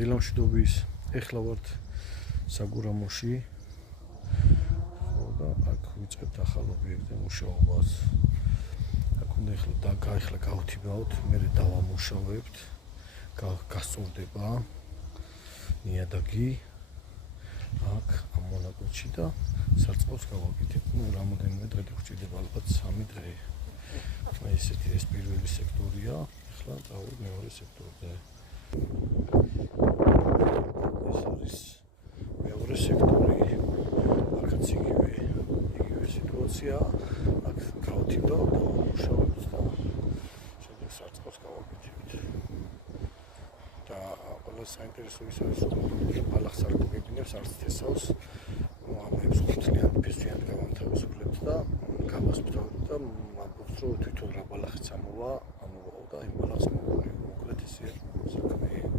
დილამშვიდობის. ეხლა ვართ საგურამოში. და აქ ვიწყებთ ახალ ობიექტზე მუშაობას. აქ უნდა ეხლა გავთიბავთ, მერე დავამუშავებთ. გასწორდება ნიადაგი აქ ამ მონაკვეთში და სარწყავს გავაკეთებ. რამოდენიმე დღე გვჭირდება, ალბათ 3 დღე. ეს პირველი სექტორია, ახლა წავიდ მეორე სექტორზე. ეს არის მეორე სექტორი. აქაც იგივე სიტუაცია. აქ გავთიბავ და ვამუშავებთ და შემდეგ სარწყავს გავაკეთებთ. და ყველა საინტერესო ის არის, რომ ბალახს არ გოგებინებს, არც თესავს. ამებს ღვთლიან ფესვიან გავანთავისუფლებთ და გავასწორებთ და ამბობთ, რომ თვითონ რა ბალახიც ამოვა და იმ ბალახს მოგვიყვეთ ესეა საქმე.